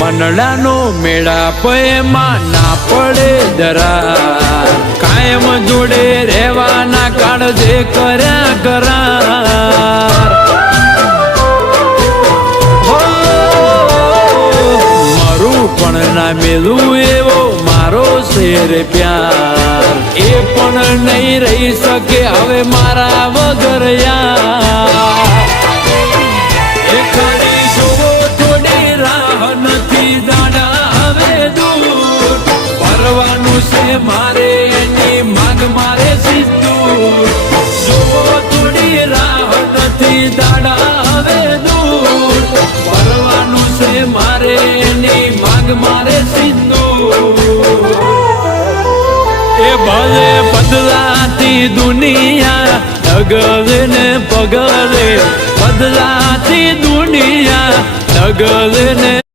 મનડાનો મેળાપ એમાં ના પડે જરા કાયમ જોડે રહેવાના કાળજે કર્યા કરાર મારું પણ ના મેલું એવો મારો શેર પ્યાર એ પણ નહીં રહી શકે હવે મારા વગર યાર એ ખાલી જોવો થોડી રાહ નથી દાડા હવે દૂર પરવાનું છે મારે એની માગ મારે સીધું જોવો થોડી રાહ નથી દાડા હવે દૂર પરવાનું છે મારે એની માગ મારે સીધું એ ભલે બદલાતી દુનિયા ડગલે ને પગલે બદલાતી દુનિયા ડગલે ને